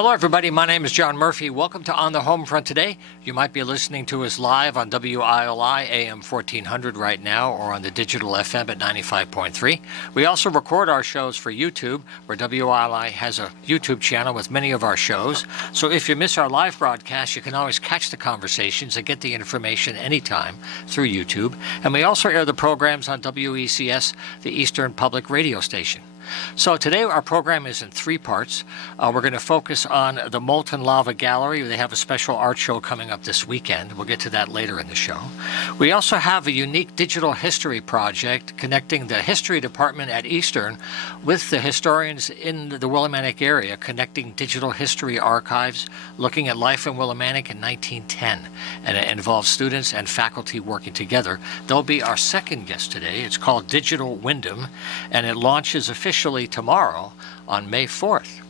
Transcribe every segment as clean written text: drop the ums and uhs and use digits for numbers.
Hello, everybody. My name is John Murphy. Welcome to On the Homefront today. You might be listening to us live on WILI AM 1400 right now or on the digital FM at 95.3. We also record our shows for YouTube, where WILI has a YouTube channel with many of our shows. So if you miss our live broadcast, you can always catch the conversations and get the information anytime through YouTube. And we also air the programs on WECS, the Eastern Public Radio Station. So today our program is in three parts. We're going to focus on the Molten Lava Gallery. They have a special art show coming up this weekend. We'll get to that later in the show. We also have a unique digital history project connecting the history department at Eastern with the historians in the Willimantic area, connecting digital history archives, looking at life in Willimantic in 1910. And it involves students and faculty working together. They'll be our second guest today. It's called Digital Wyndham, and it launches officially tomorrow on May 4th.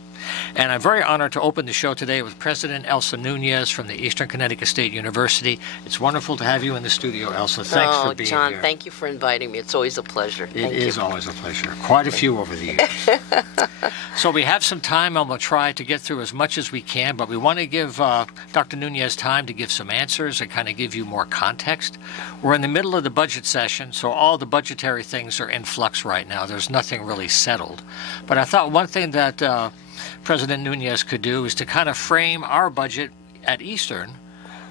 And I'm very honored to open the show today with President Elsa Nunez from the Eastern Connecticut State University. It's wonderful to have you in the studio, Elsa. Thanks for being John, here. thank you for inviting me. It's always a pleasure. It is always a pleasure. Quite a few over the years. So we have some time, and we'll try to get through as much as we can, but we want to give Dr. Nunez time to give some answers and kind of give you more context. We're in the middle of the budget session, so all the budgetary things are in flux right now. There's nothing really settled. But I thought one thing that President Nunez could do is to kind of frame our budget at Eastern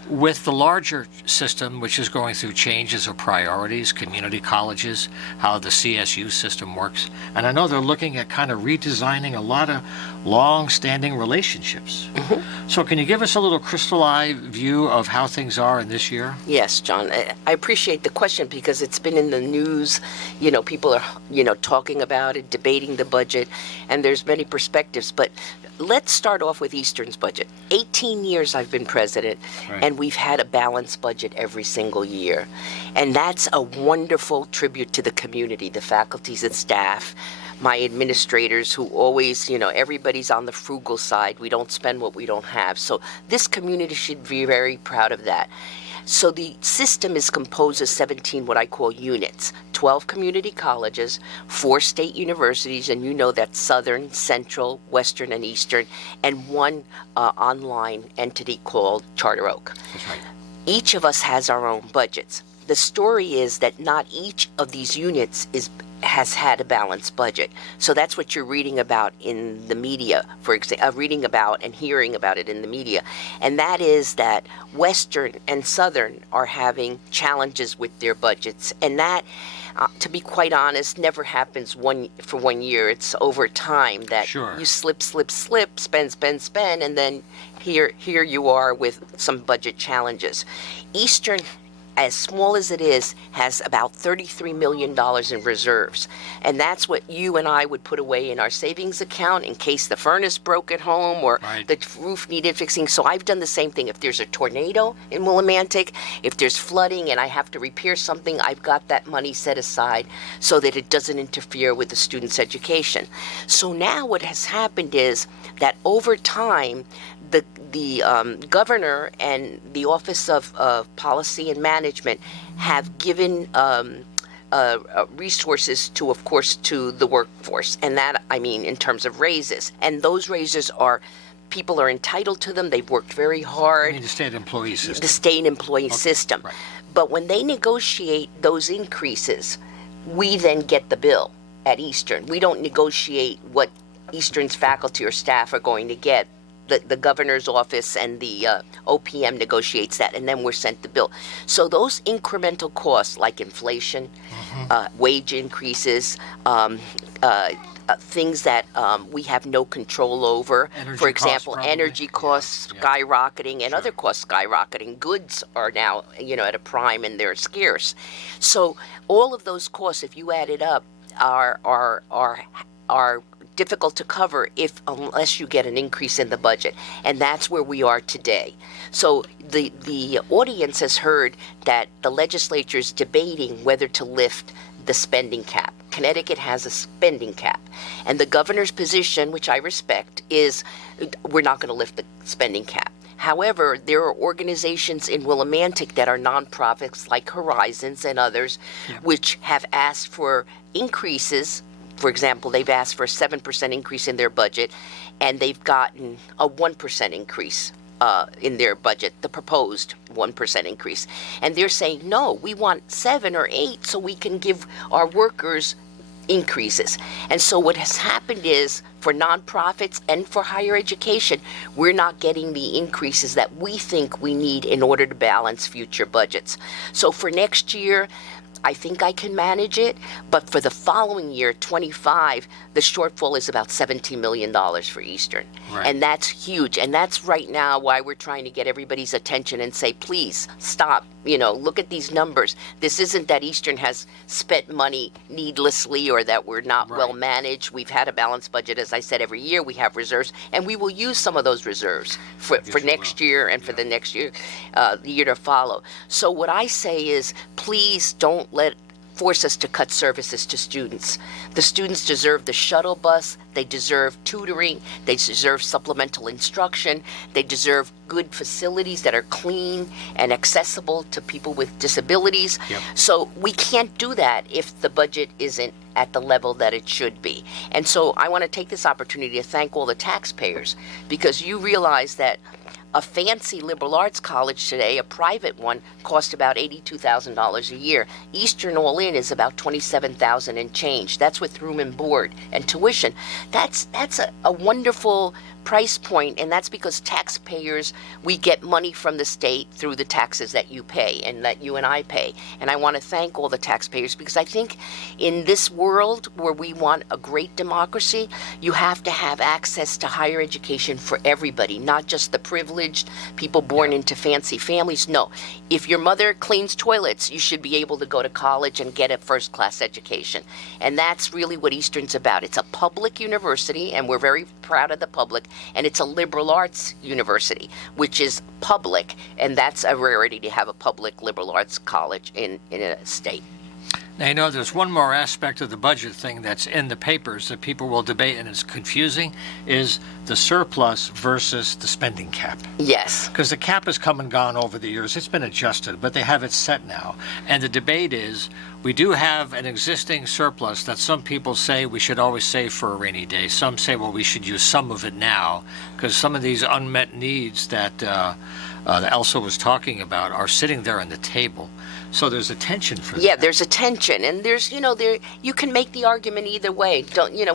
with the larger system, which is going through changes of priorities, community colleges, how the CSU system works. And I know they're looking at kind of redesigning a lot of long-standing relationships. Mm-hmm. So can you give us a little crystal eye view of how things are in this year? Yes, John. I appreciate the question because it's been in the news. People are, talking about it, debating the budget, and there's many perspectives. But let's start off with Eastern's budget. 18 years I've been president, right, and we've had a balanced budget every single year. And that's a wonderful tribute to the community, the faculties and staff, my administrators who always, everybody's on the frugal side. We don't spend what we don't have. So this community should be very proud of that. So the system is composed of 17 what I call units, 12 community colleges, 4 state universities, and that's Southern, Central, Western, and Eastern, and one online entity called Charter Oak. That's right. Each of us has our own budgets. The story is that not each of these units has had a balanced budget. So that's what you're reading about in the media, for example, reading about and hearing about it in the media. And that is that Western and Southern are having challenges with their budgets. And that, to be quite honest, never happens for 1 year. It's over time that Sure. You slip, spend, and then here you are with some budget challenges. Eastern, as small as it is, has about $33 million in reserves. And that's what you and I would put away in our savings account in case the furnace broke at home or Right. the roof needed fixing. So I've done the same thing. If there's a tornado in Willimantic, if there's flooding and I have to repair something, I've got that money set aside so that it doesn't interfere with the student's education. So now what has happened is that over time, the governor and the Office of Policy and Management have given resources to the workforce, and that I mean in terms of raises. And those raises people are entitled to them. They've worked very hard. I mean the state employee system. The state employee system. Right. But when they negotiate those increases, we then get the bill at Eastern. We don't negotiate what Eastern's faculty or staff are going to get. The governor's office and the OPM negotiates that, and then we're sent the bill. So those incremental costs like inflation, wage increases, things that we have no control over. Energy for example, costs, energy costs skyrocketing and other costs skyrocketing. Goods are now, at a prime and they're scarce. So all of those costs, if you add it up, are difficult to cover unless you get an increase in the budget. And that's where we are today. So the audience has heard that the legislature is debating whether to lift the spending cap. Connecticut has a spending cap. And the governor's position, which I respect, is we're not going to lift the spending cap. However, there are organizations in Willimantic that are nonprofits like Horizons and others, which have asked for increases for example, they've asked for a 7% increase in their budget, and they've gotten a 1% increase in their budget, the proposed 1% increase. And they're saying, no, we want 7 or 8 so we can give our workers increases. And so what has happened is, for nonprofits and for higher education, we're not getting the increases that we think we need in order to balance future budgets. So for next year, I think I can manage it, but for the following year, 25, the shortfall is about $17 million for Eastern. Right. And that's huge. And that's right now why we're trying to get everybody's attention and say, please stop, look at these numbers. This isn't that Eastern has spent money needlessly or that we're not well managed. We've had a balanced budget, as I said, every year. We have reserves, and we will use some of those reserves for next year and for the next year, the year to follow. So what I say is, please don't force us to cut services to students. The students deserve the shuttle bus, they deserve tutoring, they deserve supplemental instruction, they deserve good facilities that are clean and accessible to people with disabilities. Yep. So we can't do that if the budget isn't at the level that it should be. And so I want to take this opportunity to thank all the taxpayers, because you realize that a fancy liberal arts college today, a private one, costs about $82,000 a year. Eastern all in is about $27,000 and change. That's with room and board and tuition. That's a wonderful price point, and that's because taxpayers, we get money from the state through the taxes that you pay and that you and I pay. And I want to thank all the taxpayers, because I think in this world where we want a great democracy, you have to have access to higher education for everybody, not just the privileged people born into fancy families. No, if your mother cleans toilets, you should be able to go to college and get a first-class education. And that's really what Eastern's about. It's a public university, and we're very proud of the public, and it's a liberal arts university, which is public, and that's a rarity to have a public liberal arts college in a state. Now, there's one more aspect of the budget thing that's in the papers that people will debate, and it's confusing, is the surplus versus the spending cap. Yes. Because the cap has come and gone over the years. It's been adjusted, but they have it set now. And the debate is, we do have an existing surplus that some people say we should always save for a rainy day. Some say, well, we should use some of it now, because some of these unmet needs that Elsa was talking about are sitting there on the table. So there's a tension for that. Yeah, there's a tension, and there's, you can make the argument either way.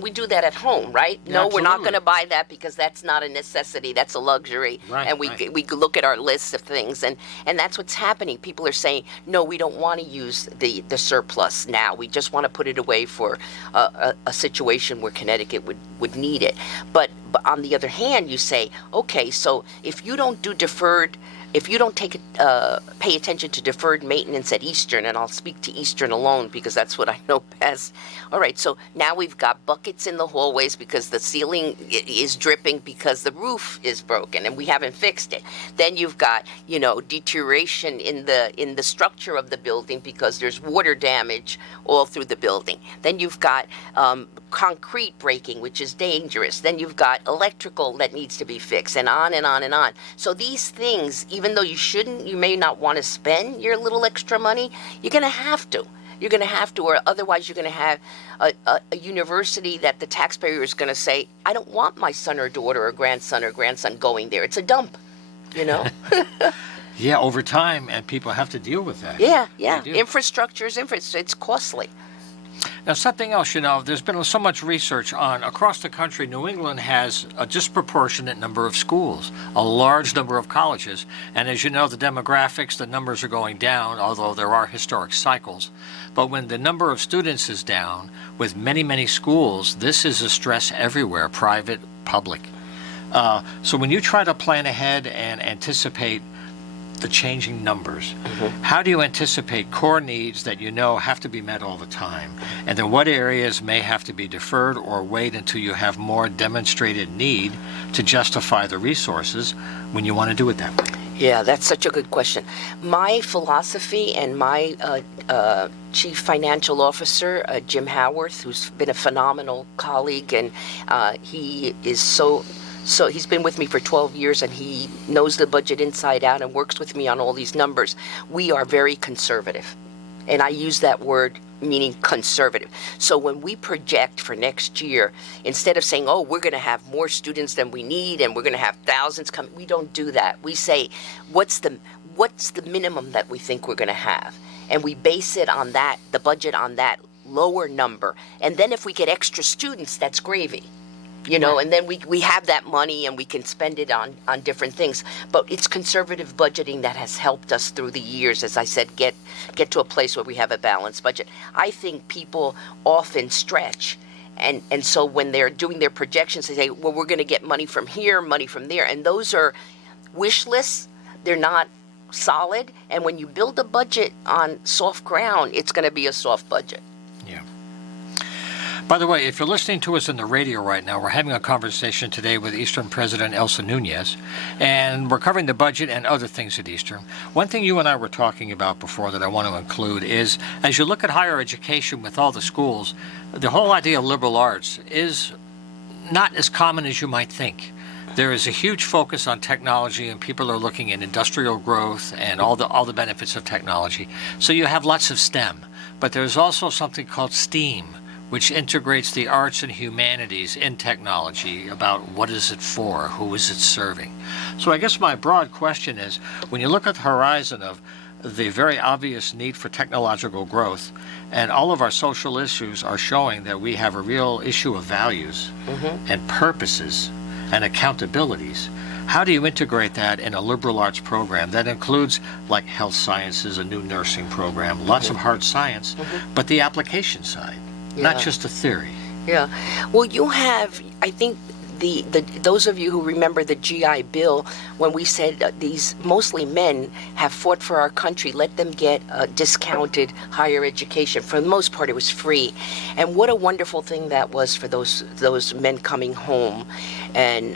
We do that at home, right? Yeah, no, we're not absolutely. going to buy that because that's not a necessity. That's a luxury. Right, and we look at our lists of things, and that's what's happening. People are saying, no, we don't want to use the surplus now. We just want to put it away for a situation where Connecticut would need it. But on the other hand, you say, okay, so if you don't pay attention to deferred maintenance at Eastern, and I'll speak to Eastern alone because that's what I know best. All right, so now we've got buckets in the hallways because the ceiling is dripping because the roof is broken and we haven't fixed it. Then you've got, deterioration in the structure of the building because there's water damage all through the building. Then you've got concrete breaking, which is dangerous. Then you've got electrical that needs to be fixed, and on and on and on. So these things, even though you may not want to spend your little extra money, you're going to have to. You're going to have to, or otherwise you're going to have a university that the taxpayer is going to say, I don't want my son or daughter or grandson going there. It's a dump, Yeah, over time, and people have to deal with that. Yeah. They do. Infrastructure is it's costly. Now, something else, there's been so much research on across the country. New England has a disproportionate number of schools, a large number of colleges. And as you know, the demographics, the numbers are going down, although there are historic cycles. But when the number of students is down with many, many schools, this is a stress everywhere, private, public. So when you try to plan ahead and anticipate the changing numbers, how do you anticipate core needs that have to be met all the time? And then what areas may have to be deferred or wait until you have more demonstrated need to justify the resources when you want to do it that way? Yeah, that's such a good question. My philosophy, and my Chief Financial Officer, Jim Howarth, who's been a phenomenal colleague, and he is so he's been with me for 12 years, and he knows the budget inside out and works with me on all these numbers. We are very conservative. And I use that word meaning conservative. So when we project for next year, instead of saying, oh, we're going to have more students than we need and we're going to have thousands come, we don't do that. We say, what's the minimum that we think we're going to have? And we base it on that, the budget on that lower number. And then if we get extra students, that's gravy. Right. And then we have that money and we can spend it on different things. But it's conservative budgeting that has helped us through the years, as I said, get to a place where we have a balanced budget. I think people often stretch. And so when they're doing their projections, they say, well, we're going to get money from here, money from there. And those are wish lists. They're not solid. And when you build a budget on soft ground, it's going to be a soft budget. Yeah. By the way, if you're listening to us on the radio right now, we're having a conversation today with Eastern President Elsa Nunez, and we're covering the budget and other things at Eastern. One thing you and I were talking about before that I want to include is, as you look at higher education with all the schools, the whole idea of liberal arts is not as common as you might think. There is a huge focus on technology, and people are looking at industrial growth and all the benefits of technology. So you have lots of STEM, but there's also something called STEAM, which integrates the arts and humanities in technology. About what is it for, who is it serving. So I guess my broad question is, when you look at the horizon of the very obvious need for technological growth, and all of our social issues are showing that we have a real issue of values and purposes and accountabilities, how do you integrate that in a liberal arts program that includes, like, health sciences, a new nursing program, lots of hard science, but the application side? Not just a theory. Yeah. Well, you have, I think, those of you who remember the GI Bill, when we said these mostly men have fought for our country, let them get discounted higher education. For the most part, it was free. And what a wonderful thing that was for those men coming home. And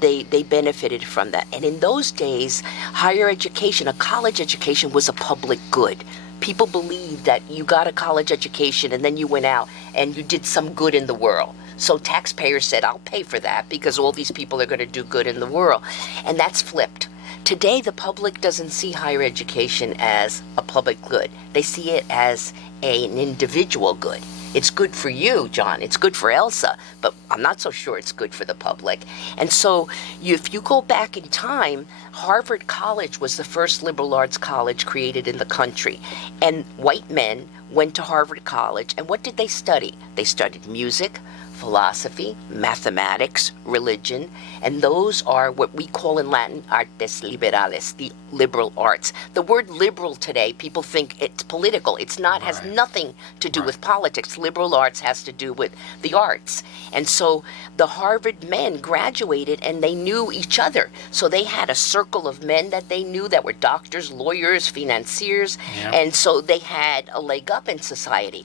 they benefited from that. And in those days, higher education, a college education, was a public good. People believed that you got a college education and then you went out and you did some good in the world. So taxpayers said, I'll pay for that because all these people are going to do good in the world. And that's flipped. Today, the public doesn't see higher education as a public good. They see it as an individual good. It's good for you, John. It's good for Elsa, but I'm not so sure it's good for the public. And so if you go back in time, Harvard College was the first liberal arts college created in the country. And white men went to Harvard College, and what did they study? They studied music, philosophy, mathematics, religion, and those are what we call in Latin artes liberales, the liberal arts. The word liberal today, people think it's political. It's not, has nothing to do with politics. Liberal arts has to do with the arts. And so the Harvard men graduated and they knew each other. So they had a circle of men that they knew that were doctors, lawyers, financiers, and so they had a leg up in society.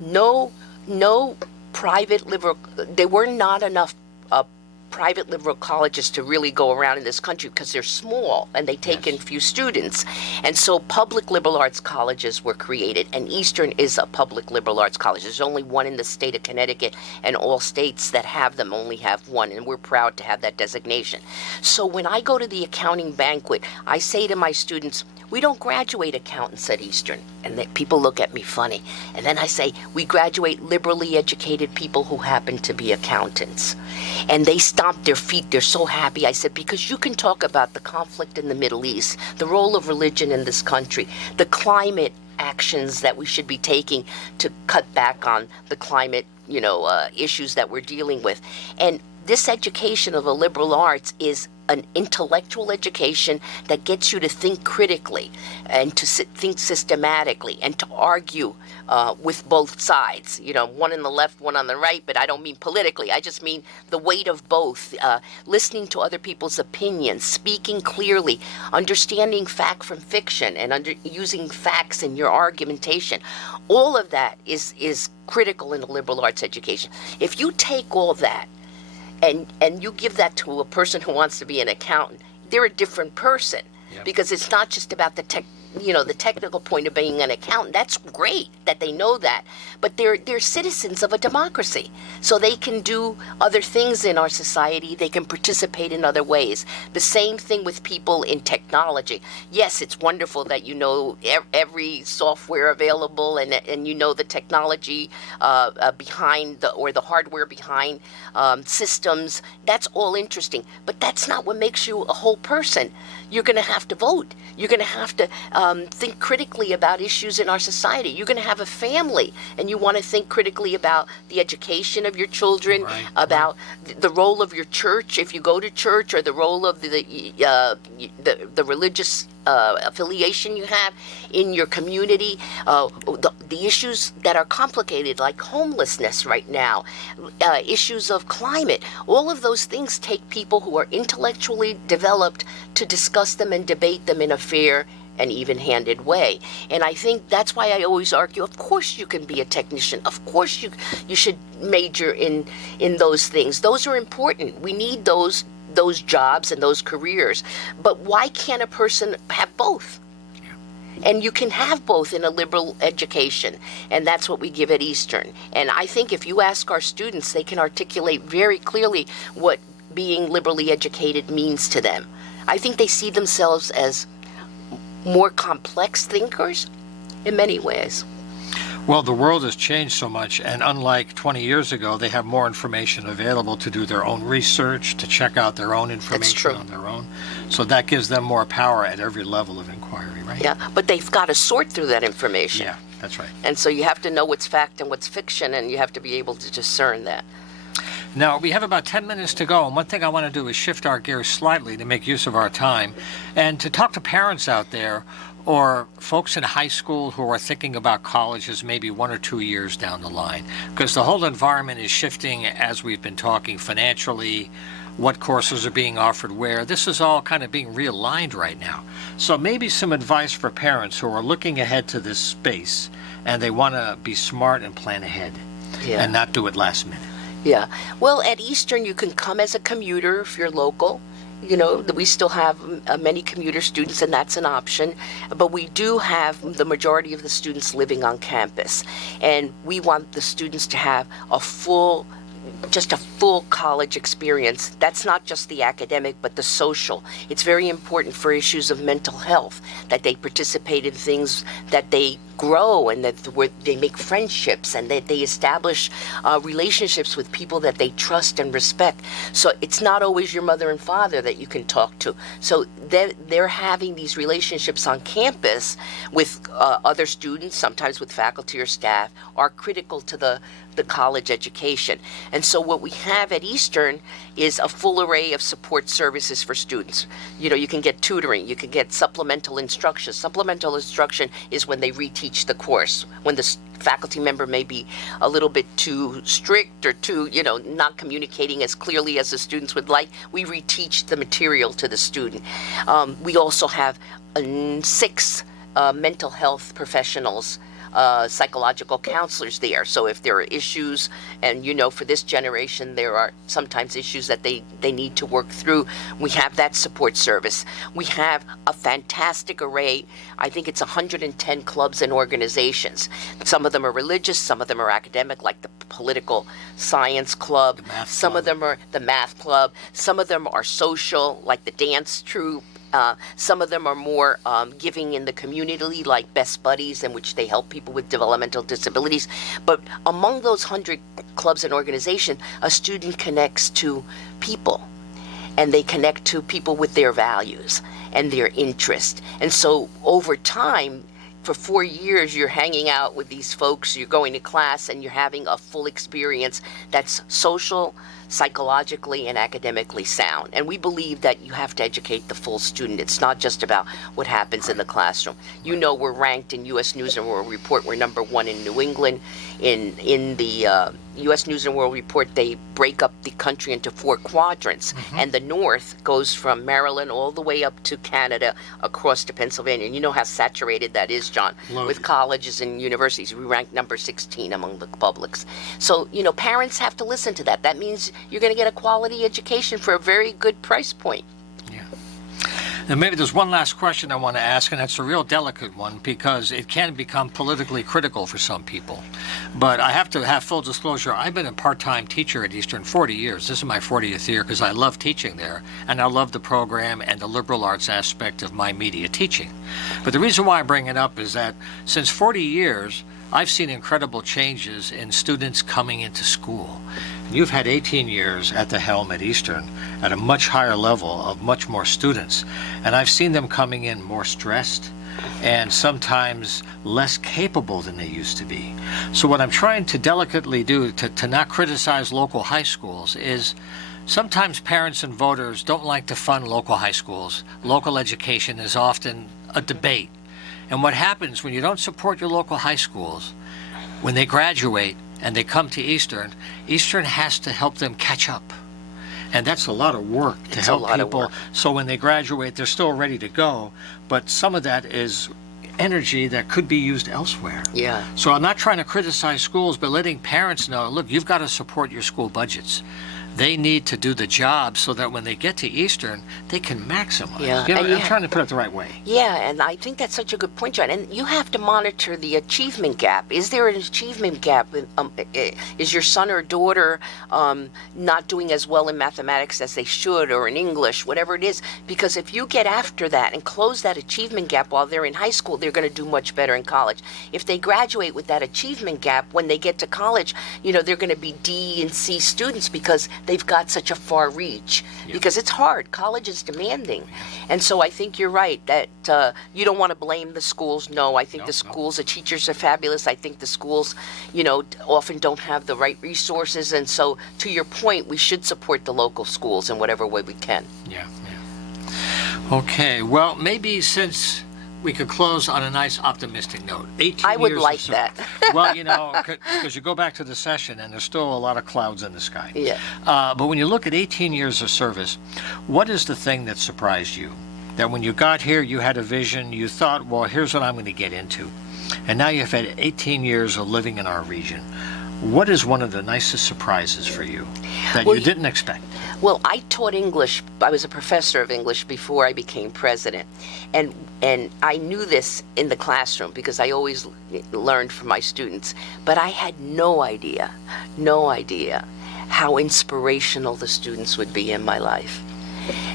No private liberal, there were not enough private liberal colleges to really go around in this country because they're small and they take in few students. And so public liberal arts colleges were created, and Eastern is a public liberal arts college. There's only one in the state of Connecticut, and all states that have them only have one, and we're proud to have that designation. So when I go to the accounting banquet, I say to my students, we don't graduate accountants at Eastern. And people look at me funny. And then I say, we graduate liberally educated people who happen to be accountants. And they stomp their feet. They're so happy. I said, because you can talk about the conflict in the Middle East, the role of religion in this country, the climate actions that we should be taking to cut back on the climate, issues that we're dealing with. And this education of the liberal arts is an intellectual education that gets you to think critically and to think systematically and to argue with both sides. One on the left, one on the right, but I don't mean politically. I just mean the weight of both, listening to other people's opinions, speaking clearly, understanding fact from fiction, and using facts in your argumentation. All of that is critical in a liberal arts education. If you take all that and you give that to a person who wants to be an accountant, they're a different person. Because it's not just about the the technical point of being an accountant. That's great that they know that, but they're citizens of a democracy, so they can do other things in our society. They can participate in other ways. The same thing with people in technology. Yes, it's wonderful that you know every software available, and you know the technology behind the hardware behind systems. That's all interesting, but that's not what makes you a whole person. You're going to have to vote. You're going to have to think critically about issues in our society. You're going to have a family, and you want to think critically about the education of your children, about the role of your church, if you go to church, or the role of the religious affiliation you have in your community, the issues that are complicated, like homelessness right now, issues of climate. All of those things take people who are intellectually developed to discuss them and debate them in a fair and even-handed way. And I think that's why I always argue, of course you can be a technician. Of course you should major in those things. Those are important. We need those jobs and those careers. But why can't a person have both? And you can have both in a liberal education, and that's what we give at Eastern. And I think if you ask our students, they can articulate very clearly what being liberally educated means to them. I think they see themselves as more complex thinkers in many ways. Well, the world has changed so much, and unlike 20 years ago, they have more information available to do their own research, to check out their own information on their own. So that gives them more power at every level of inquiry, right? Yeah, but they've got to sort through that information. Yeah, that's right. And so you have to know what's fact and what's fiction, and you have to be able to discern that. Now, we have about 10 minutes to go, and one thing I want to do is shift our gears slightly to make use of our time and to talk to parents out there or folks in high school who are thinking about colleges maybe 1 or 2 years down the line, because the whole environment is shifting as we've been talking financially, what courses are being offered where. This is all kind of being realigned right now. So maybe some advice for parents who are looking ahead to this space and they want to be smart and plan ahead and not do it last minute. Yeah. Well, at Eastern, you can come as a commuter if you're local. You know, we still have many commuter students, and that's an option. But we do have the majority of the students living on campus. And we want the students to have a full college experience. That's not just the academic, but the social. It's very important for issues of mental health that they participate in things, that they grow, and that they make friendships, and that they establish relationships with people that they trust and respect. So it's not always your mother and father that you can talk to. So they're having these relationships on campus with other students, sometimes with faculty or staff, are critical to the college education. And so what we have at Eastern is a full array of support services for students. You know, you can get tutoring, you can get supplemental instruction. Supplemental instruction is when they reteach the course, when the faculty member may be a little bit too strict or too, not communicating as clearly as the students would like. We reteach the material to the student. We also have 6 mental health professionals, psychological counselors there. So if there are issues, and for this generation there are sometimes issues that they need to work through, we have that support service. We have a fantastic array. I think it's 110 clubs and organizations. Some of them are religious, some of them are academic, like the political science club. Some of them are the math club. Some of them are social, like the dance troupe. Some of them are more giving in the community, like Best Buddies, in which they help people with developmental disabilities. But among those 100 clubs and organizations, a student connects to people, and they connect to people with their values and their interests. And so over time, for 4 years, you're hanging out with these folks, you're going to class, and you're having a full experience that's social, psychologically, and academically sound. And we believe that you have to educate the full student. It's not just about what happens in the classroom. We're ranked in U.S. News and World Report. We're number 1 in New England. In the U.S. News and World Report, they break up the country into 4 quadrants. And the north goes from Maryland all the way up to Canada, across to Pennsylvania. And you know how saturated that is, John, with colleges and universities. We rank number 16 among the publics. So, parents have to listen to that. That means you're going to get a quality education for a very good price point. Yeah. And maybe there's one last question I want to ask, and that's a real delicate one because it can become politically critical for some people. But I have to have full disclosure. I've been a part-time teacher at Eastern 40 years. This is my 40th year because I love teaching there, and I love the program and the liberal arts aspect of my media teaching. But the reason why I bring it up is that since 40 years, I've seen incredible changes in students coming into school. You've had 18 years at the helm at Eastern at a much higher level of much more students. And I've seen them coming in more stressed and sometimes less capable than they used to be. So what I'm trying to delicately do to not criticize local high schools is sometimes parents and voters don't like to fund local high schools. Local education is often a debate. And what happens when you don't support your local high schools, when they graduate and they come to Eastern, Eastern has to help them catch up. And that's a lot of work to help people. So when they graduate, they're still ready to go. But some of that is energy that could be used elsewhere. Yeah. So I'm not trying to criticize schools, but letting parents know, look, you've got to support your school budgets. They need to do the job so that when they get to Eastern, they can maximize. Yeah. I'm trying to put it the right way. Yeah, and I think that's such a good point, John. And you have to monitor the achievement gap. Is there an achievement gap? Is your son or daughter not doing as well in mathematics as they should, or in English, whatever it is? Because if you get after that and close that achievement gap while they're in high school, they're going to do much better in college. If they graduate with that achievement gap, when they get to college, they're going to be D and C students because they've got such a far reach. Yeah. Because it's hard. College is demanding. And so I think you're right that you don't want to blame the schools. No, I think the schools, the teachers are fabulous. I think the schools, often don't have the right resources. And so to your point, we should support the local schools in whatever way we can. Yeah. Okay, well, maybe since we could close on a nice optimistic note. 18 I would years like of that. Well, because you go back to the session and there's still a lot of clouds in the sky. Yeah. But when you look at 18 years of service, what is the thing that surprised you? That when you got here, you had a vision, you thought, well, here's what I'm going to get into. And now you've had 18 years of living in our region. What is one of the nicest surprises for you that you didn't expect? Well, I taught English. I was a professor of English before I became president. And I knew this in the classroom because I always learned from my students. But I had no idea how inspirational the students would be in my life.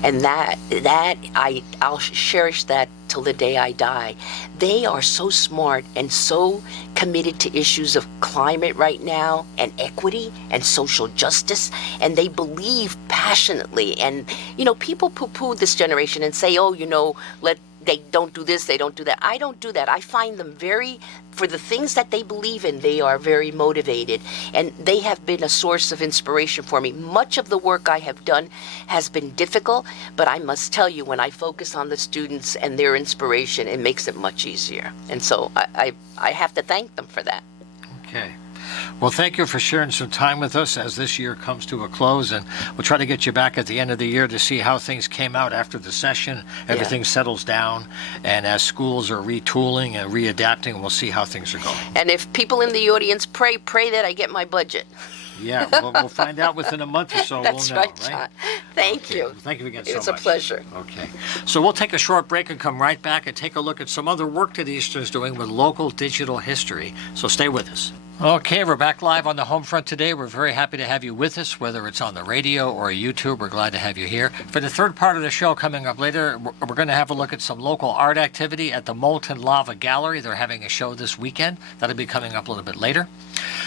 And I'll cherish that till the day I die. They are so smart and so committed to issues of climate right now and equity and social justice, and they believe passionately. And people poo-poo this generation and say, they don't do this, they don't do that. I don't do that. I find them for the things that they believe in, they are very motivated. And they have been a source of inspiration for me. Much of the work I have done has been difficult, but I must tell you, when I focus on the students and their inspiration, it makes it much easier. And so I have to thank them for that. Okay. Well, thank you for sharing some time with us as this year comes to a close, and we'll try to get you back at the end of the year to see how things came out after the session. Everything settles down, and as schools are retooling and readapting, we'll see how things are going. And if people in the audience pray that I get my budget. Yeah, we'll find out within a month or so. That's we'll know, right, John. Thank you. Thank you again so much. It's a pleasure. Okay. So we'll take a short break and come right back and take a look at some other work that Eastern's doing with local digital history. So stay with us. Okay, we're back live on the Homefront today. We're very happy to have you with us, whether it's on the radio or YouTube. We're glad to have you here. For the third part of the show coming up later, we're going to have a look at some local art activity at the Molten Lava Gallery. They're having a show this weekend. That'll be coming up a little bit later.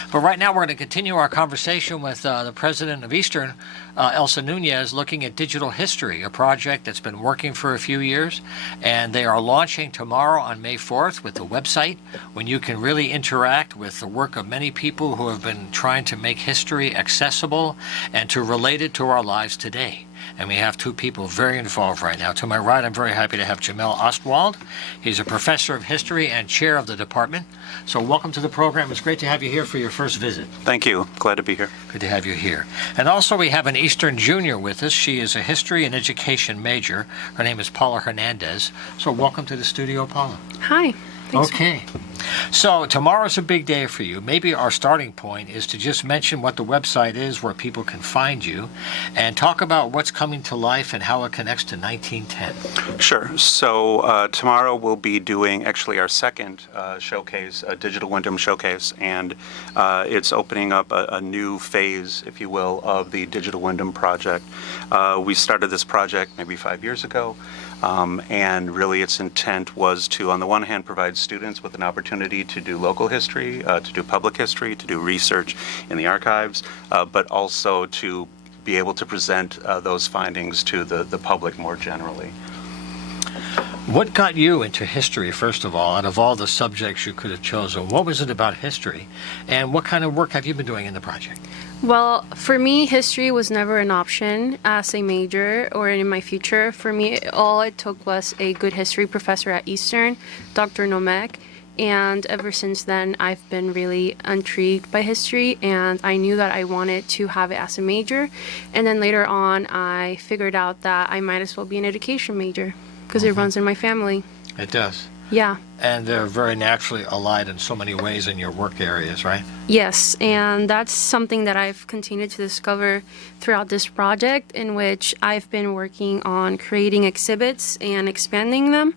But right now, we're going to continue our conversation with the president of Eastern, Elsa Nunez, looking at digital history, a project that's been working for a few years. And they are launching tomorrow on May 4th with the website, when you can really interact with the work of many people who have been trying to make history accessible and to relate it to our lives today. And we have two people very involved right now. To my right, I'm very happy to have Jamel Ostwald. He's a professor of history and chair of the department. So welcome to the program. It's great to have you here for your first visit. Thank you. Glad to be here. Good to have you here. And also we have an Eastern junior with us. She is a history and education major. Her name is Paula Hernandez. So welcome to the studio, Paula. Hi. Okay. So tomorrow's a big day for you. Maybe our starting point is to just mention what the website is, where people can find you, and talk about what's coming to life and how it connects to 1910. Sure. So tomorrow we'll be doing actually our second showcase, a Digital Wyndham showcase, and it's opening up a new phase, if you will, of the Digital Wyndham project. We started this project maybe 5 years ago. And really its intent was to, on the one hand, provide students with an opportunity to do local history, to do public history, to do research in the archives, but also to be able to present those findings to the public more generally. What got you into history, first of all, out of all the subjects you could have chosen? What was it about history? And what kind of work have you been doing in the project? Well, for me, history was never an option as a major or in my future. For me, all it took was a good history professor at Eastern, Dr. Nomek. And ever since then, I've been really intrigued by history, and I knew that I wanted to have it as a major. And then later on, I figured out that I might as well be an education major because it runs in my family. It does. Yeah. And they're very naturally allied in so many ways in your work areas, right? Yes, and that's something that I've continued to discover throughout this project, in which I've been working on creating exhibits and expanding them.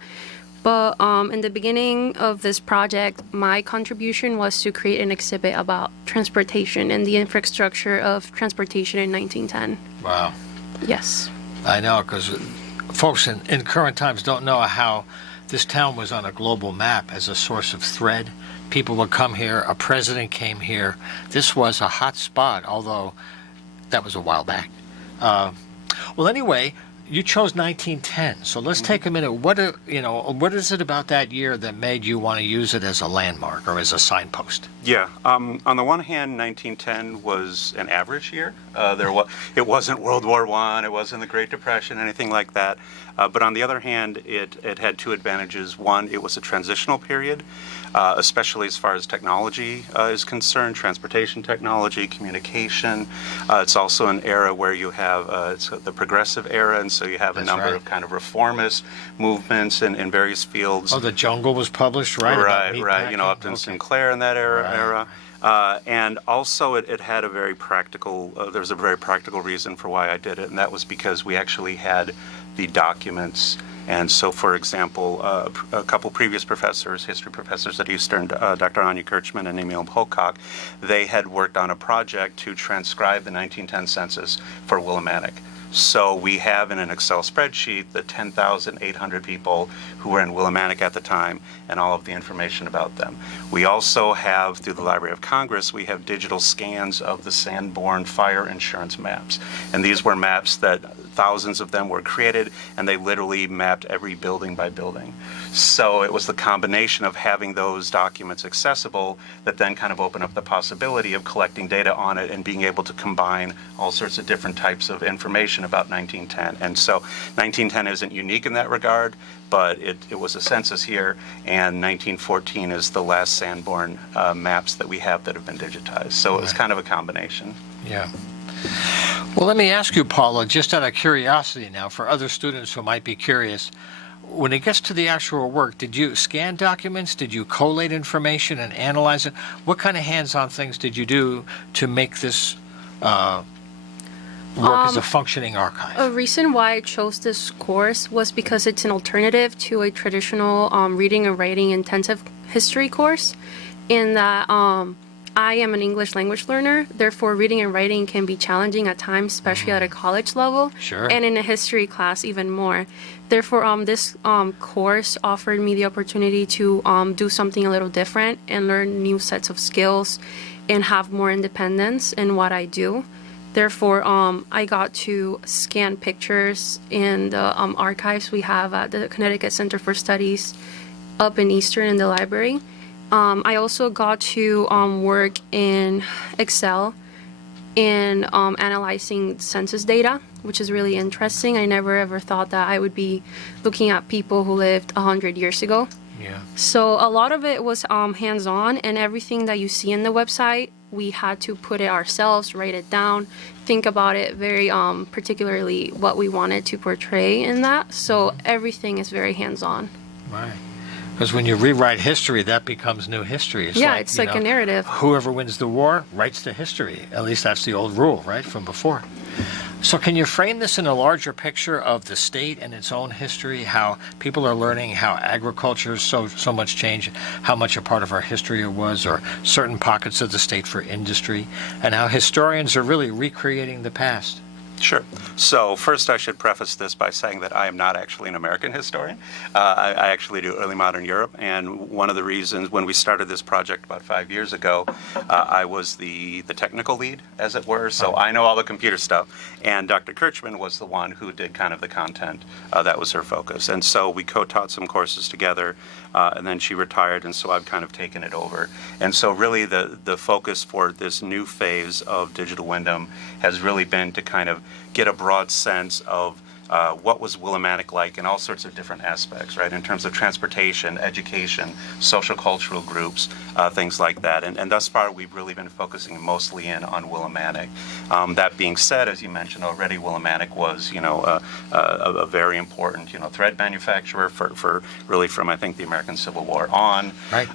But in the beginning of this project, my contribution was to create an exhibit about transportation and the infrastructure of transportation in 1910. Wow. Yes. I know, because folks in current times don't know how this town was on a global map as a source of thread. People would come here. A president came here. This was a hot spot, although that was a while back. Well, anyway, you chose 1910. So let's take a minute. What is it about that year that made you want to use it as a landmark or as a signpost? Yeah. On the one hand, 1910 was an average year. It wasn't World War I. It wasn't the Great Depression, anything like that. But on the other hand, it had two advantages. One, it was a transitional period, especially as far as technology is concerned, transportation technology, communication. It's also an era where you have it's the progressive era, and so you have a number of kind of reformist movements in various fields. Oh, The Jungle was published, right? Right. Upton Sinclair in that era. And also it had a very practical, there was a very practical reason for why I did it, and that was because we actually had the documents. And so, for example, a couple previous professors, history professors at Eastern, Dr. Anya Kirchman and Emil Pocock, they had worked on a project to transcribe the 1910 census for Willimantic. So we have in an Excel spreadsheet the 10,800 people who were in Willimantic at the time and all of the information about them. We also have, through the Library of Congress, we have digital scans of the Sanborn fire insurance maps. And these were maps that thousands of them were created, and they literally mapped every building by building. So it was the combination of having those documents accessible that then kind of opened up the possibility of collecting data on it and being able to combine all sorts of different types of information about 1910. And so 1910 isn't unique in that regard, but it was a census here, and 1914 is the last Sanborn maps that we have that have been digitized. So it was kind of a combination. Yeah. Well, let me ask you, Paula, just out of curiosity now, for other students who might be curious, when it gets to the actual work, did you scan documents? Did you collate information and analyze it? What kind of hands-on things did you do to make this work as a functioning archive? A reason why I chose this course was because it's an alternative to a traditional reading and writing intensive history course, in that I am an English language learner, therefore reading and writing can be challenging at times, especially at a college level. Sure. And in a history class even more. Therefore, this course offered me the opportunity to do something a little different and learn new sets of skills and have more independence in what I do. Therefore, I got to scan pictures in the archives we have at the Connecticut Center for Studies up in Eastern in the library. I also got to work in Excel in analyzing census data, which is really interesting. I never ever thought that I would be looking at people who lived 100 years ago. Yeah. So a lot of it was hands-on, and everything that you see in the website, we had to put it ourselves, write it down, think about it very particularly what we wanted to portray in that. So everything is very hands-on. Right. Because when you rewrite history, that becomes new history. It's like a narrative. Whoever wins the war writes the history. At least that's the old rule, right, from before. So can you frame this in a larger picture of the state and its own history, how people are learning how agriculture is so much changed, how much a part of our history it was, or certain pockets of the state for industry, and how historians are really recreating the past? Sure. So first, I should preface this by saying that I am not actually an American historian. I actually do early modern Europe, and one of the reasons when we started this project about 5 years ago, I was the technical lead, as it were, so I know all the computer stuff, and Dr. Kirchman was the one who did kind of the content. That was her focus, and so we co-taught some courses together, and then she retired, and so I've kind of taken it over. And so really the focus for this new phase of Digital Wyndham has really been to kind of get a broad sense of what was Willimantic like in all sorts of different aspects, right? In terms of transportation, education, social cultural groups, things like that. And thus far, we've really been focusing mostly in on Willimantic. That being said, as you mentioned already, Willimantic was, a very important, thread manufacturer for really from, I think, the American Civil War on. Right.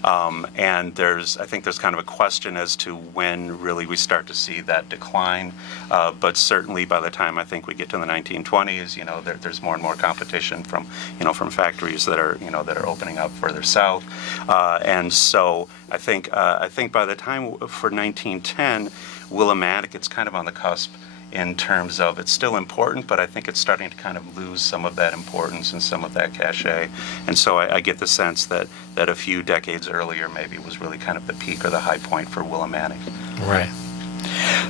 And I think there's kind of a question as to when really we start to see that decline. But certainly by the time I think we get to the 1920s, there's more and more competition from factories that are opening up further south, and so I think by the time for 1910, Willimantic, it's kind of on the cusp in terms of it's still important, but I think it's starting to kind of lose some of that importance and some of that cachet, and so I get the sense that a few decades earlier maybe was really kind of the peak or the high point for Willimantic. Right.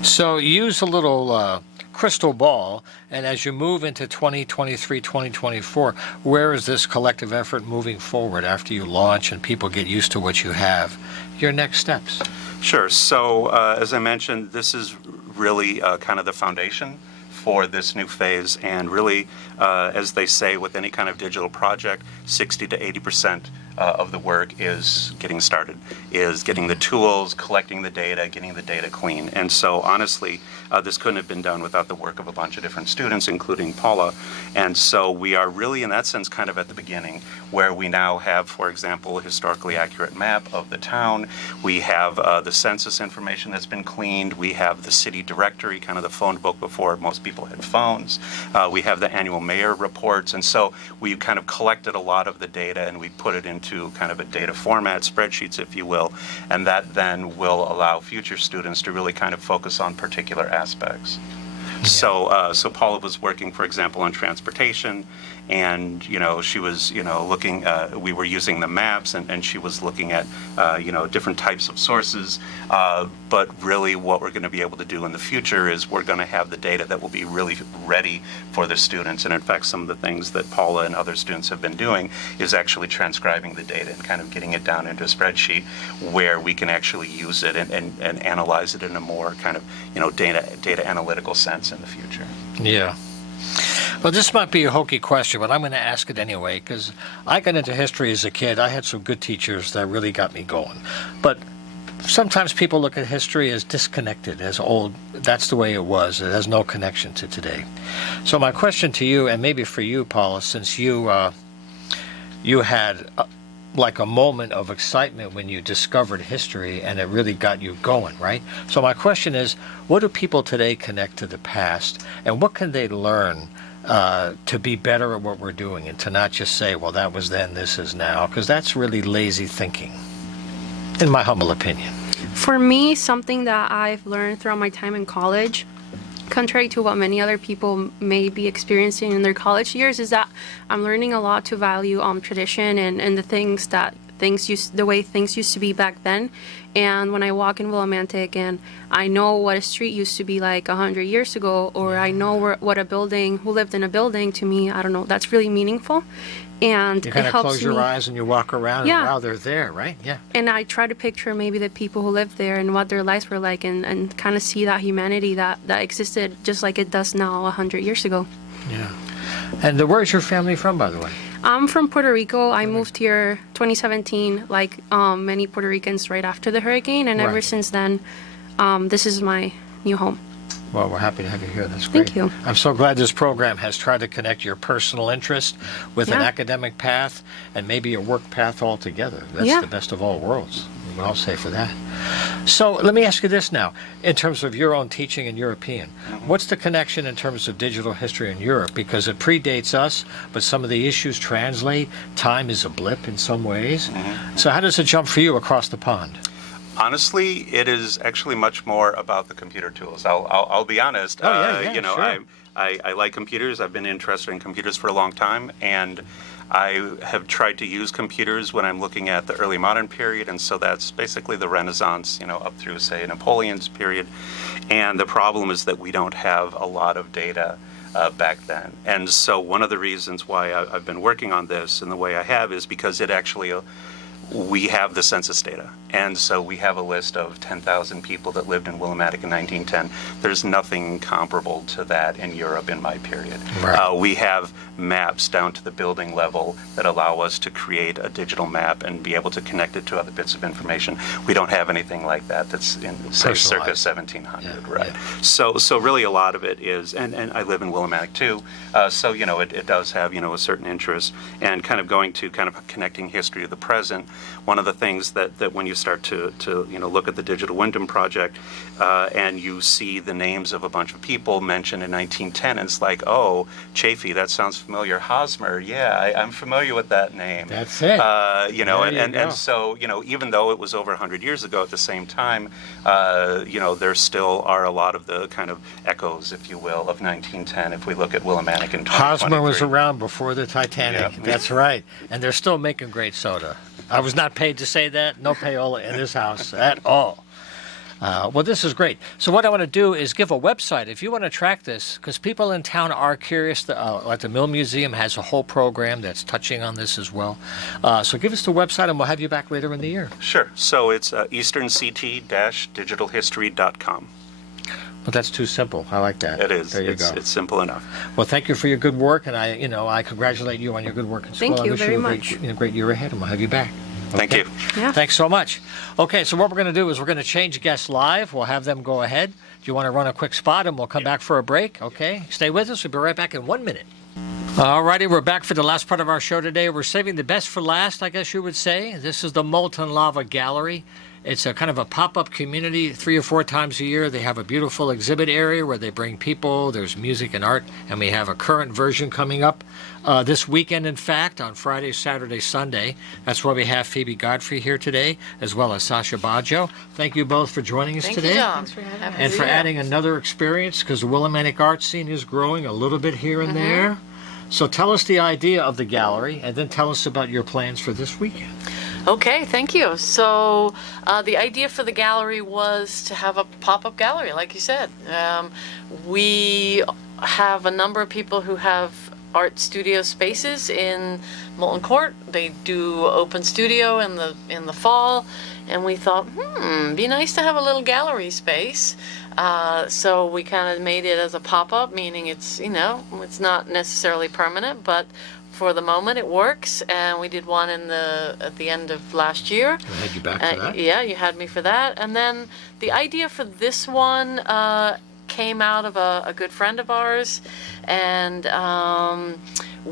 So use a little crystal ball, and as you move into 2023, 2024, where is this collective effort moving forward after you launch and people get used to what you have? Your next steps? Sure. So as I mentioned, this is really kind of the foundation for this new phase, and really, as they say with any kind of digital project, 60 to 80% of the work is getting started, is getting the tools, collecting the data, getting the data clean. And so honestly, this couldn't have been done without the work of a bunch of different students, including Paula. And so we are really, in that sense, kind of at the beginning, where we now have, for example, a historically accurate map of the town. We have the census information that's been cleaned. We have the city directory, kind of the phone book before most people had phones. We have the annual mayor reports. And so we kind of collected a lot of the data and we put it into kind of a data format, spreadsheets, if you will. And that then will allow future students to really kind of focus on particular aspects. Yeah. So Paula was working, for example, on transportation, and she was looking. We were using the maps, and she was looking at different types of sources. But really, what we're going to be able to do in the future is we're going to have the data that will be really ready for the students. And in fact, some of the things that Paula and other students have been doing is actually transcribing the data and kind of getting it down into a spreadsheet where we can actually use it and analyze it in a more kind of data analytical sense in the future. Yeah. Well, this might be a hokey question, but I'm going to ask it anyway, because I got into history as a kid. I had some good teachers that really got me going. But sometimes people look at history as disconnected, as old. That's the way it was. It has no connection to today. So my question to you, and maybe for you, Paula, since you had like a moment of excitement when you discovered history and it really got you going, right? So my question is, what do people today connect to the past, and what can they learn to be better at what we're doing, and to not just say, well, that was then, this is now, because that's really lazy thinking, in my humble opinion. For me, something that I've learned throughout my time in college, contrary to what many other people may be experiencing in their college years, is that I'm learning a lot to value tradition and the way things used to be back then. And when I walk in Willimantic and I know what a street used to be like 100 years ago, or I know what who lived in a building, to me, I don't know, that's really meaningful. And you kind of close your eyes and you walk around, yeah. And wow, they're there, right? Yeah. And I try to picture maybe the people who lived there and what their lives were like, and kind of see that humanity that existed just like it does now 100 years ago. Yeah. And where's your family from, by the way? I'm from Puerto Rico. I moved here 2017, like many Puerto Ricans, right after the hurricane. And ever since then, this is my new home. Well, we're happy to have you here. That's great. Thank you. I'm so glad this program has tried to connect your personal interest with an Yeah. academic path and maybe a work path altogether. That's Yeah. the best of all worlds. What I'll say for that. So let me ask you this now, in terms of your own teaching in European, what's the connection in terms of digital history in Europe? Because it predates us, but some of the issues translate. Time is a blip in some ways. So how does it jump for you across the pond? Honestly, it is actually much more about the computer tools. I'll be honest. Oh, yeah, You know, sure. I like computers. I've been interested in computers for a long time, and I have tried to use computers when I'm looking at the early modern period, and so that's basically the Renaissance, you know, up through, say, Napoleon's period. And the problem is that we don't have a lot of data back then. And so one of the reasons why I've been working on this in the way I have is because it actually we have the census data. And so we have a list of 10,000 people that lived in Willimantic in 1910. There's nothing comparable to that in Europe in my period. Right. We have maps down to the building level that allow us to create a digital map and be able to connect it to other bits of information. We don't have anything like that that's in, say, circa Personalized. 1700, Yeah, right? yeah. So really a lot of it is, and I live in Willimantic too, so, you know, it does have, you know, a certain interest. And kind of going to kind of connecting history to the present, one of the things that when you start to you know, look at the Digital Wyndham Project and you see the names of a bunch of people mentioned in 1910, it's like, oh, Chafee, that sounds familiar. Hosmer, yeah, I'm familiar with that name. That's it. You know, There you go. and so, you know, even though it was over 100 years ago, at the same time, you know, there still are a lot of the kind of echoes, if you will, of 1910 if we look at Willimantic in 2023. Hosmer was around before the Titanic. Yeah. That's right. And they're still making great soda. I was not paid to say that. No payola in this house at all. Well, this is great. So what I want to do is give a website if you want to track this, because people in town are curious. Like the Mill Museum has a whole program that's touching on this as well. So give us the website, and we'll have you back later in the year. Sure. So it's easternct-digitalhistory.com. But that's too simple. I like that. It is. There you go. It's simple enough. Well, thank you for your good work, and I congratulate you on your good work in school. Thank you I wish very you a much. great year ahead, and we'll have you back. Thank Okay? you. Yeah. Thanks so much. Okay, so what we're going to do is we're going to change guests live. We'll have them go ahead. Do you want to run a quick spot, and we'll come back for a break? Okay, stay with us. We'll be right back in 1 minute. All righty, we're back for the last part of our show today. We're saving the best for last, I guess you would say. This is the Molten Lava Gallery. It's a kind of a pop-up community 3 or 4 times a year. They have a beautiful exhibit area where they bring people. There's music and art, and we have a current version coming up this weekend, in fact, on Friday, Saturday, Sunday. That's why we have Phoebe Godfrey here today, as well as Sasha Baggio. Thank you both for joining us Thank today. you, John. And for adding another experience, because the Willimantic art scene is growing a little bit here and there. So tell us the idea of the gallery, and then tell us about your plans for this weekend. Okay, thank you. So the idea for the gallery was to have a pop-up gallery, like you said. We have a number of people who have art studio spaces in Molten Court. They do open studio in the fall, and we thought, be nice to have a little gallery space. So we kind of made it as a pop-up, meaning it's, you know, it's not necessarily permanent, but for the moment it works. And we did one at the end of last year. I had you back for that. Yeah, you had me for that. And then the idea for this one came out of a good friend of ours, and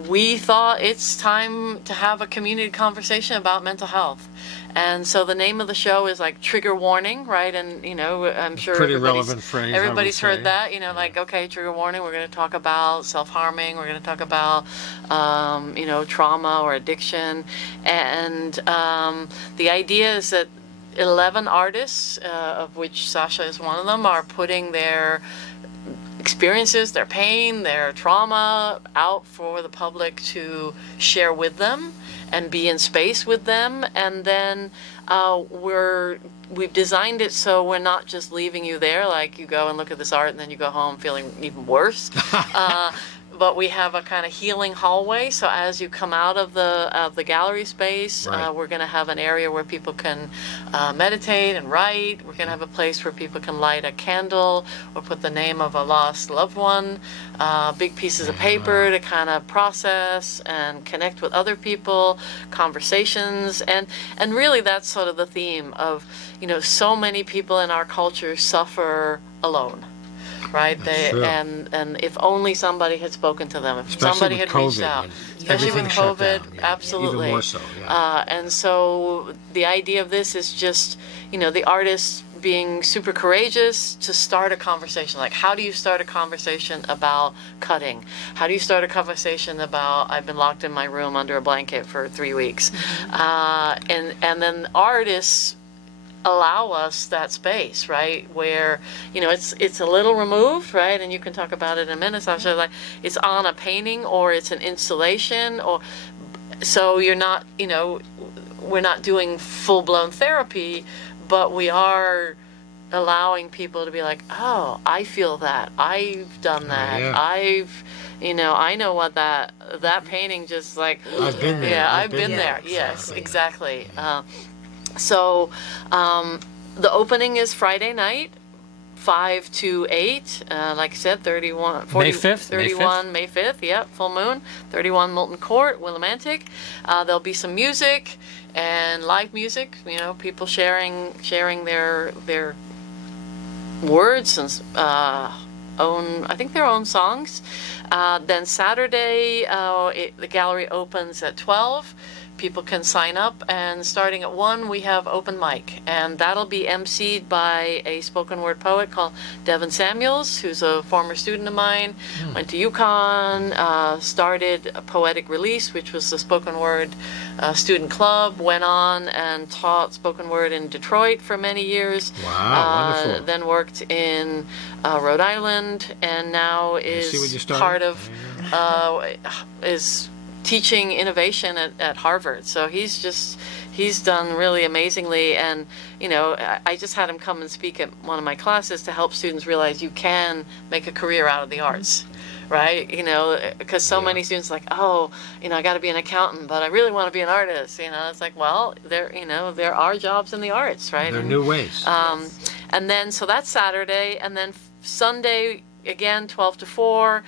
we thought it's time to have a community conversation about mental health. And so the name of the show is like Trigger Warning, right? And, you know, I'm sure Pretty relevant phrase, I would everybody's say. heard that, you know, like, okay, trigger warning, we're going to talk about self-harming, we're going to talk about, you know, trauma or addiction. And the idea is that 11 artists, of which Sasha is one of them, are putting their experiences, their pain, their trauma out for the public to share with them and be in space with them. And then we've designed it so we're not just leaving you there, like you go and look at this art and then you go home feeling even worse. But we have a kind of healing hallway. So as you come out of the gallery space, Right. we're going to have an area where people can meditate and write. We're going to have a place where people can light a candle or put the name of a lost loved one, big pieces of paper to kind of process and connect with other people, conversations. And really that's sort of the theme of, you know, so many people in our culture suffer alone. right? That's true. And if only somebody had spoken to them, if Especially somebody with had reached COVID, out, when especially with everything shut COVID, down, yeah. absolutely. Even more so, yeah. And so the idea of this is just, the artists being super courageous to start a conversation. Like, how do you start a conversation about cutting? How do you start a conversation about, I've been locked in my room under a blanket for 3 weeks? And then artists allow us that space, right? Where, it's a little removed, right? And you can talk about it in a minute, Sasha. Like, it's on a painting or it's an installation, or so you're not, we're not doing full-blown therapy, but we are allowing people to be like, oh, I feel that. I've done that. yeah. I know what that painting just like. I've been there. Yeah, I've I've been been there. there. Yes, Exactly. So the opening is Friday night, 5 to 8. Like I said, 31, 40, May 5th? 31, May 5th. Yep, full moon. 31 Milton Court, Willimantic. There'll be some music and live music. People sharing their words and I think their own songs. Then Saturday, the gallery opens at 12. People can sign up, and starting at 1, we have open mic, and that'll be emceed by a spoken word poet called Devin Samuels, who's a former student of mine, went to UConn, started a Poetic Release, which was the spoken word student club, went on and taught spoken word in Detroit for many years. Wow, wonderful. Then worked in Rhode Island, and now see what you is started? part of, is teaching innovation at Harvard. So he's done really amazingly. And, I just had him come and speak at one of my classes to help students realize you can make a career out of the arts, right? Because so many students are like, oh, I got to be an accountant, but I really want to be an artist. It's like, well, there are jobs in the arts, right? There are new ways. And then, so that's Saturday. And then Sunday, again, 12 to 4,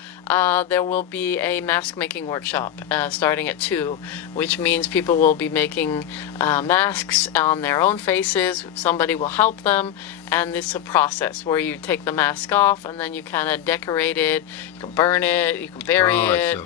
there will be a mask making workshop starting at 2, which means people will be making masks on their own faces. Somebody will help them, and it's a process where you take the mask off and then you kind of decorate it. You can burn it, you can bury it.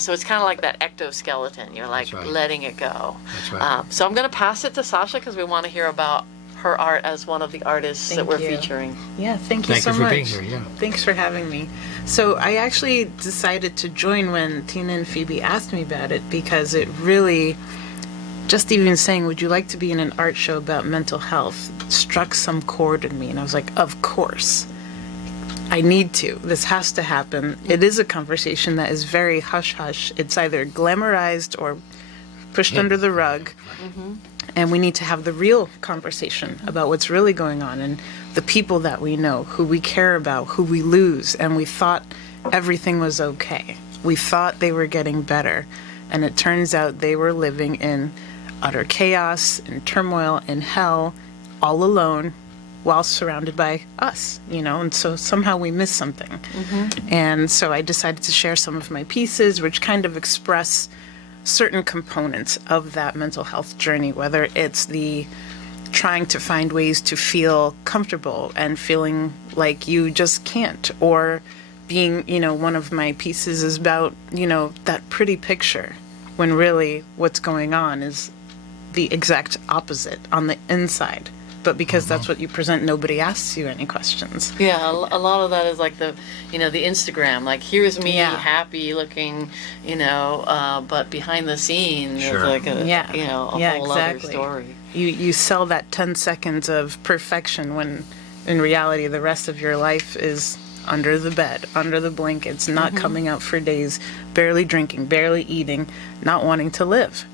So it's kind of like that ectoskeleton. You're like letting it go. That's right. So I'm going to pass it to Sasha because we want to hear about her art as one of the artists that we're featuring. Yeah, thank you so much. Thank you for being here. Yeah. Thanks for having me. So I actually decided to join when Tina and Phoebe asked me about it because it really, just even saying, would you like to be in an art show about mental health, struck some chord in me. And I was like, of course. I need to. This has to happen. It is a conversation that is very hush-hush. It's either glamorized or pushed under the rug. Mm-hmm. And we need to have the real conversation about what's really going on and the people that we know, who we care about, who we lose. And we thought everything was okay. We thought they were getting better. And it turns out they were living in utter chaos, in turmoil, in hell, all alone, while surrounded by us, and so somehow we miss something. Mm-hmm. And so I decided to share some of my pieces, which kind of express certain components of that mental health journey, whether it's the trying to find ways to feel comfortable and feeling like you just can't, or being, one of my pieces is about, that pretty picture, when really what's going on is the exact opposite on the inside. But because that's what you present, nobody asks you any questions. Yeah, a lot of that is like the Instagram, like here's me happy looking, but behind the scenes it's like a whole other story. You sell that 10 seconds of perfection when in reality the rest of your life is under the bed, under the blankets, not coming out for days, barely drinking, barely eating, not wanting to live.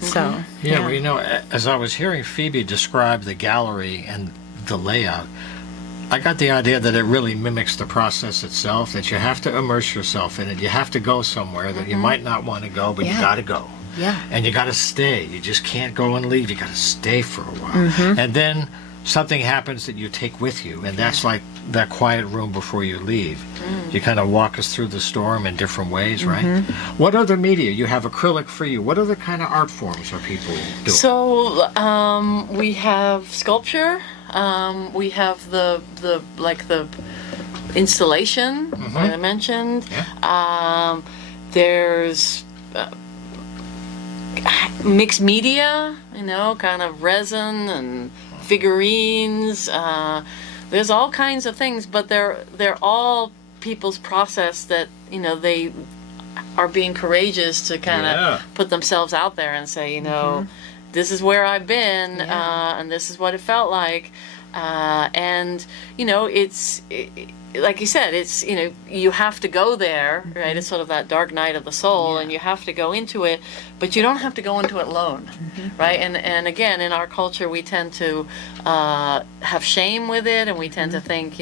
So well, as I was hearing Phoebe describe the gallery and the layout, I got the idea that it really mimics the process itself, that you have to immerse yourself in it. You have to go somewhere that you might not want to go, but you got to go. Yeah. And you got to stay. You just can't go and leave. You got to stay for a while. And then something happens that you take with you, and that's like that quiet room before you leave. You kind of walk us through the storm in different ways, right? What other media? You have acrylic for you. What other kind of art forms are people doing? So we have sculpture. We have the installation, like I mentioned. Yeah. There's mixed media, kind of resin and figurines. There's all kinds of things, but they're all people's process that they are being courageous to kind of put themselves out there and say, this is where I've been, and this is what it felt like. And it's like you said, it's you have to go there, right? It's sort of that dark night of the soul, and you have to go into it, but you don't have to go into it alone, right? And again, in our culture, we tend to have shame with it, and we tend to think,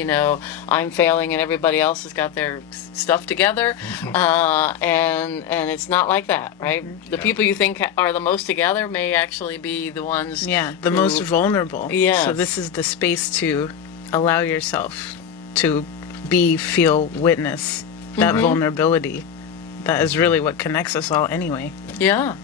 I'm failing and everybody else has got their stuff together, and it's not like that, right? The people you think are the most together may actually be the ones the most vulnerable. Yes. So this is the space to allow yourself to feel, witness that vulnerability. That is really what connects us all anyway. Yeah.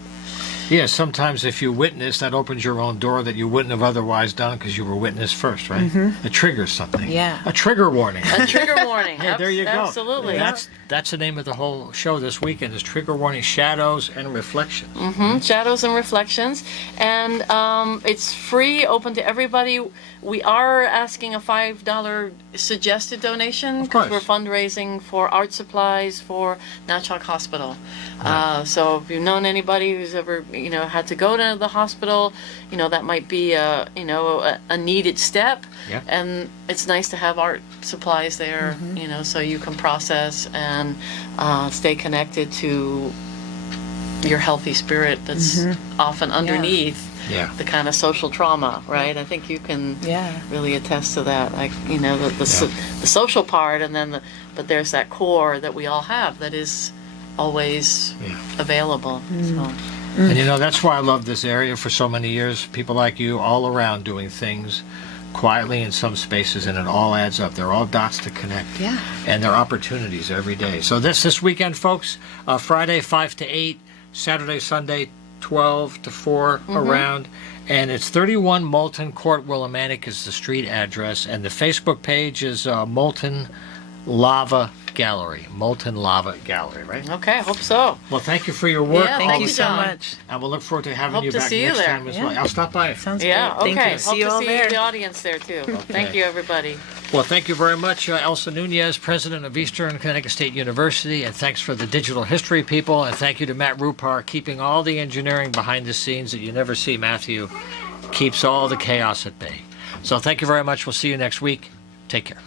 Yeah, sometimes if you witness, that opens your own door that you wouldn't have otherwise done because you were witness first, right? It triggers something. Yeah. A trigger warning. A trigger warning. Hey, there you go. Absolutely. That's the name of the whole show this weekend is Trigger Warning, Shadows and Reflections. Shadows and Reflections. And it's free, open to everybody. We are asking a $5 suggested donation because we're fundraising for art supplies for Natchok Hospital. Right. So if you've known anybody who's ever had to go to the hospital, that might be a needed step. Yeah. And it's nice to have art supplies there, so you can process and stay connected to your healthy spirit that's often underneath the kind of social trauma, right? I think you can really attest to that, like the social part, and then but there's that core that we all have that is always available. So. And that's why I love this area for so many years. People like you all around doing things quietly in some spaces, and it all adds up. They're all dots to connect. Yeah. And they're opportunities every day. So this weekend, folks, Friday 5 to 8, Saturday, Sunday 12 to 4 around. And it's 31 Moulton Court, Willimantic is the street address. And the Facebook page is Molten Lava Gallery. Molten Lava Gallery, right? Okay, I hope so. Well, thank you for your work. Yeah, Thank you you, so John. much. And we'll look forward to having Hope you to back see you next there. time as well. I'll stop by. Sounds Yeah, great. okay. Thank you. Hope See you to all see there. the audience there too. Thank you, everybody. Well, thank you very much, Elsa Nunez, president of Eastern Connecticut State University, and thanks for the digital history people, and thank you to Matt Rupar, keeping all the engineering behind the scenes that you never see. Matthew keeps all the chaos at bay. So thank you very much. We'll see you next week. Take care.